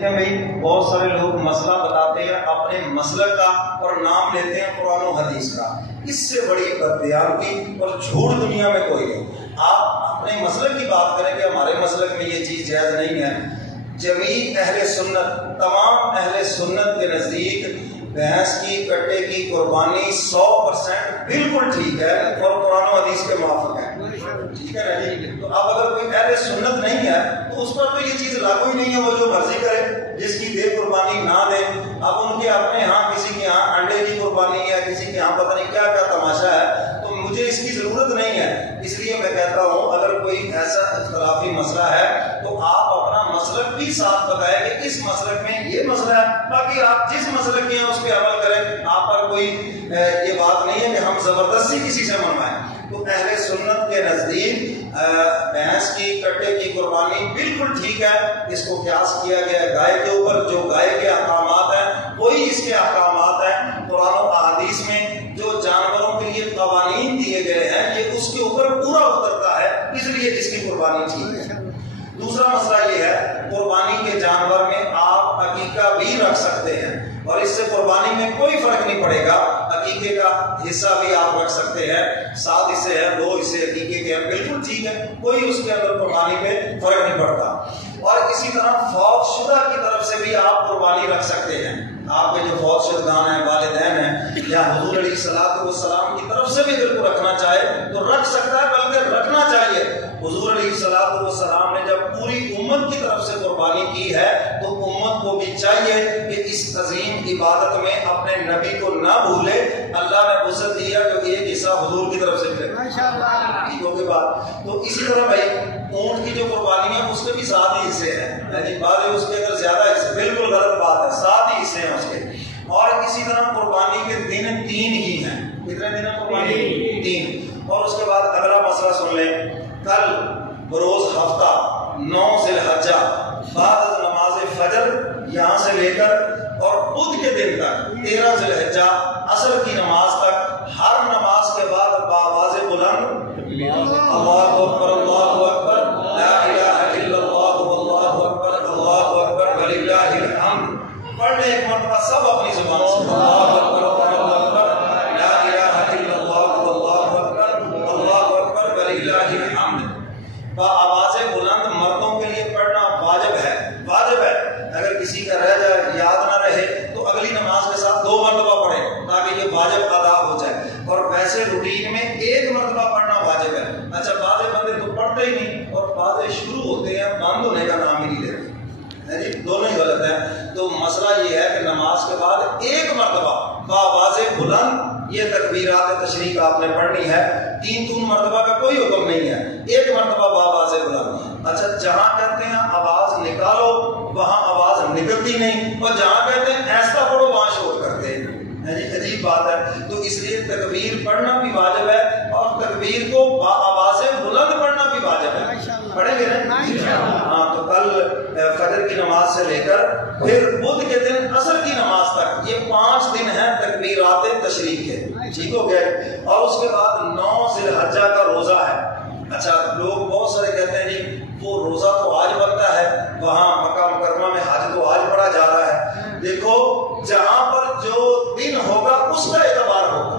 بھائی بہت سارے لوگ مسئلہ بتاتے ہیں اپنے مسلک کا اور نام لیتے ہیں قرآن و حدیث کا. اس سے بڑی بددیانتی اور جھوٹ دنیا میں کوئی نہیں. آپ اپنے مسلک کی بات کریں کہ ہمارے مسلک میں یہ چیز جائز نہیں ہے. جمیع اہل سنت، تمام اہل سنت کے نزدیک بھینس کی کٹے کی قربانی 100% بالکل ٹھیک ہے اور قرآن و حدیث کے موافق ہے. ٹھیک ہے نا جی. تو اب اگر کوئی اہل سنت نہیں ہے تو اس پر تو یہ چیز لاگو ہی نہیں ہے. وہ جو مرضی کرے، جس کی دے قربانی نہ دے. اب ان کے اپنے ہاں کسی کے ہاں انڈے کی قربانی ہے، کسی کے ہاں پتہ نہیں کیا کیا تماشا ہے، تو مجھے اس کی ضرورت نہیں ہے. اس لیے میں کہتا ہوں اگر کوئی ایسا اختلافی مسئلہ ہے تو آپ اپنا مسلک بھی ساتھ بتائیں کہ اس مسلک میں یہ مسئلہ ہے، باقی آپ جس مسلک کے ہیں اس پہ عمل کریں. آپ پر کوئی یہ بات نہیں ہے کہ ہم زبردستی کسی سے منوائیں. تو اہل سنت کے نزدیک بھینس کی کٹے کی قربانی بالکل ٹھیک ہے. اس کو قیاس کیا گیا گائے کے اوپر. جو گائے کے احکامات ہیں وہی اس کے احکامات ہیں. قرآن و احادیث میں جو جانوروں کے لیے قوانین دیے گئے ہیں یہ اس کے اوپر پورا اترتا ہے، اس لیے اس کی قربانی ٹھیک ہے. دوسرا مسئلہ یہ ہے قربانی کے جانور میں آپ عقیقہ بھی رکھ سکتے ہیں اور اس سے قربانی میں کوئی فرق نہیں پڑے گا. عقیقے کا حصہ بھی آپ رکھ سکتے ہیں. 7 حصے ہیں، 2 حصے عقیقے کے ہیں، بالکل ٹھیک ہے. کوئی اس کے اندر قربانی میں فرق نہیں پڑتا. اور اسی طرح فوت شدہ کی طرف سے بھی آپ قربانی رکھ سکتے ہیں. آپ کے جو فوت شدگان ہیں، والدین ہیں، یا حضور علیہ السلام کی طرف سے بھی دل کو رکھنا چاہے تو رکھ سکتا ہے، بلکہ رکھنا چاہیے. حضور علیہ السلام نے جب پوری امت کی طرف سے قربانی کی ہے تو امت کو بھی چاہیے کہ اس عظیم عبادت میں اپنے نبی کو نہ بھولے. اللہ نے وسعت دیا کہ ایک حصہ حضور کی طرف سے ملے. عیدوں کے بعد تو اسی طرح بھائی اونٹ کی جو قربانی ہے اس کے بھی 7 ہی حصے ہیں. بعد اس کے اندر زیادہ حصے، بالکل غلط بات ہے، 7 ہی حصے ہیں اس کے. اور اسی طرح قربانی کے دن 3 ہی ہیں. کتنے دن ہیں قربانی؟ 3. اور اس کے بعد اگلا مسئلہ سن لیں. کل بروز ہفتہ 9 ذی الحجہ بعد نماز فجر یہاں سے لے کر اور بدھ کے دن تک 13 ذی الحجہ عصر کی نماز تک ہر نماز کے بعد بآواز بلند اللہ اکبر اللہ اکبر لا الہ الا اللہ واللہ اکبر اللہ اکبر وللہ الحمد پڑھنے ایک مرتبہ سب اپنی زبان سے اللہ اکبر اللہ اکبر لا الہ الا اللہ واللہ اکبر اللہ اکبر وللہ الحمد. بآواز بلند مردوں کے لیے پڑھنا واجب ہے. واجب ہے. اگر کسی کا رہ جائے، یاد نہ رہے تو اگلی نماز کے ساتھ 2 مرتبہ پڑھے تاکہ یہ واجب ادا ہو جائے. اور ویسے روٹین میں 1 مرتبہ پڑھنا واجب ہے. اچھا بعض بندے تو پڑھتے ہی نہیں اور بعض شروع ہوتے ہیں بند ہونے کا نام ہی نہیں لیتے جی. دونوں ہی غلط ہیں. تو مسئلہ یہ ہے کہ نماز کے بعد 1 مرتبہ بآواز بلند یہ تکبیرات تشریق آپ نے پڑھنی ہے. 3 مرتبہ کا کوئی حکم نہیں ہے. 1 مرتبہ بآواز بلند. اچھا جہاں کہتے ہیں آواز نکالو وہاں آواز نکلتی نہیں، اور جہاں کہتے ہیں ایسا پڑھو وہاں شور کرتے ہیں. عجیب بات ہے. تو اس لیے تکبیر پڑھنا بھی واجب ہے اور تکبیر کو بآواز بلند پڑھنا بھی واجب ہے. پڑھیں گے نا؟ ہاں. تو کل فجر کی نماز سے لے کر پھر بدھ کے دن عصر کی نماز تک یہ 5 دن ہیں تکبیرات تشریق کے. ٹھیک ہو گیا. اور اس کے بعد 9 ذی الحجہ کا روزہ ہے. اچھا لوگ بہت سارے کہتے ہیں جی وہ روزہ تو آج بنتا ہے، وہاں مکہ مکرمہ میں حج تو آج پڑھا جا رہا ہے. دیکھو جہاں پر جو دن ہوگا اس کا اعتبار ہوگا.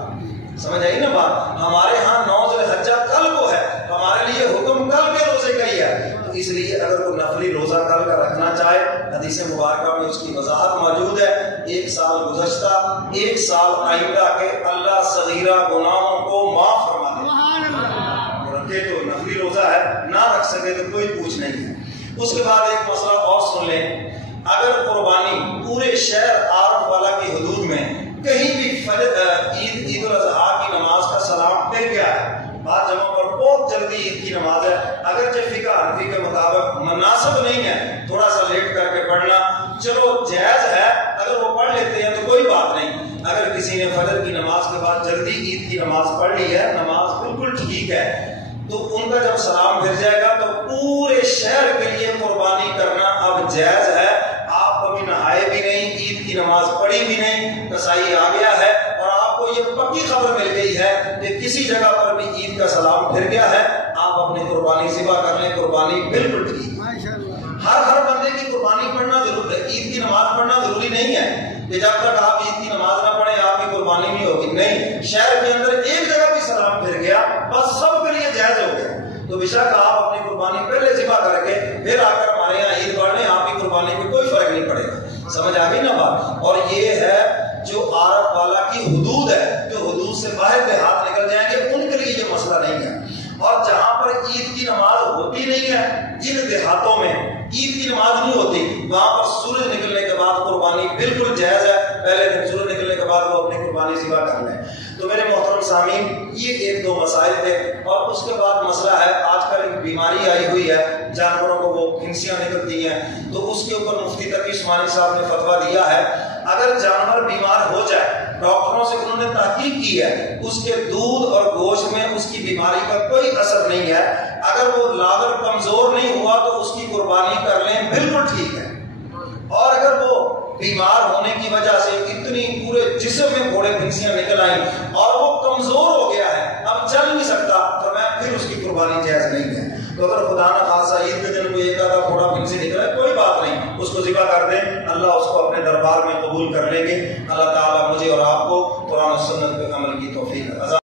سمجھ آئی نا بات؟ ہمارے ہاں 9 ذی الحجہ کل کو ہے، ہمارے لیے حکم کل کے روزے کا ہی ہے. تو اس لیے اگر کوئی نفلی روزہ کل کا رکھنا چاہے، حدیث مبارکہ میں اس کی وضاحت موجود ہے. 1 سال گزشتہ 1 سال آئندہ کے اللہ صغیرہ گناہوں کو معاف فرما دے. رکھے تو نفلی روزہ ہے، نہ رکھ سکے تو کوئی پوچھ نہیں ہے. اس کے بعد ایک مسئلہ اور سن لیں. اگر قربانی پورے شہر عارف والا کی حدود میں کہیں بھی عید الاضحیٰ کی نماز کا سلام پھر گیا ہے، بعض جگہوں پر بہت جلدی عید کی نماز ہے، اگرچہ فقہ حنفی کے مطابق مناسب نہیں ہے تھوڑا سا لیٹ کر کے پڑھنا، چلو جائز ہے، اگر وہ پڑھ لیتے ہیں تو کوئی بات نہیں. اگر کسی نے فجر کی نماز کے بعد جلدی عید کی نماز پڑھ لی ہے، نماز بالکل ٹھیک ہے. تو ان کا جب سلام گر جائے گا تو پورے شہر کے لیے قربانی کرنا اب جائز ہے. آپ کبھی نہائے بھی نہیں، عید کی نماز پڑھی بھی نہیں، قصائی آ گیا ہے اور آپ کو یہ پکی خبر مل گئی ہے کہ کسی جگہ پر بھی عید کا سلام پھر گیا ہے، آپ اپنی قربانی ذبح کر لیں. قربانی بالکل ٹھیک. ہر بندے کی قربانی پڑھنا ضرورت عید کی نماز پڑھنا ضروری نہیں ہے کہ جب تک آپ عید کی نماز نہ پڑھیں آپ کی قربانی نہیں ہوگی، نہیں، شہر کے اندر ایک جگہ بھی سلام پھر گیا بس سب کے لیے جائز ہو گیا، تو بے شک آپ اپنی قربانی پہلے ذبح کر کے پھر آ کر ہمارے یہاں عید پڑھ لیں، آپ کی قربانی میں کوئی فرق نہیں پڑے گا۔ سمجھ آ گئی نا بات؟ اور یہ ہے جو عارف والا کی حدود ہے، جو حدود سے باہر دیہات نکل جائیں گے ان کے لیے یہ مسئلہ نہیں ہے۔ اور جہاں پر عید کی نماز ہوتی نہیں ہے، جن دیہاتوں میں عید کی نماز نہیں ہوتی، وہاں پر سورج نکلنے کے بعد قربانی بالکل جائز ہے، پہلے دن سورج نکلنے کے بعد وہ اپنی قربانی ذبح کر لیں۔ تو میرے محترم سامعین، یہ ایک دو مسائل تھے، اور اس کے بعد مسئلہ ہے آج کل ایک بیماری آئی ہوئی ہے، جانوروں کو وہ پھنسیاں نکلتی ہیں، تو اس کے اوپر مفتی تقی عثمانی صاحب نے فتویٰ دیا ہے، اگر جانور بیمار ہو جائے، ڈاکٹروں سے انہوں نے تحقیق کی ہے، اس کے دودھ اور گوشت میں اس کی بیماری کا کوئی اثر نہیں ہے، اگر وہ لاغر کمزور نہیں ہوا تو اس کی قربانی کر لیں، بالکل ٹھیک ہے۔ اور اگر وہ بیمار ہونے کی وجہ سے اتنی پورے جسم میں پھوڑے پھنسیاں نکل آئیں اور وہ کمزور ہو گیا ہے، اب چل نہیں سکتا، تو میں پھر اس کی قربانی جائز نہیں ہے۔ تو اگر خدا نہ خاصہ عید کے دن کوئی ایک آدھا پھوڑا پھنسی نکلا ہے، کوئی بات نہیں، اس کو ذبح کر دیں، اللہ اس کو اپنے دربار میں قبول کر لیں گے۔ اللہ تعالیٰ مجھے اور آپ کو قرآن و سنت پہ عمل کی توفیق عطا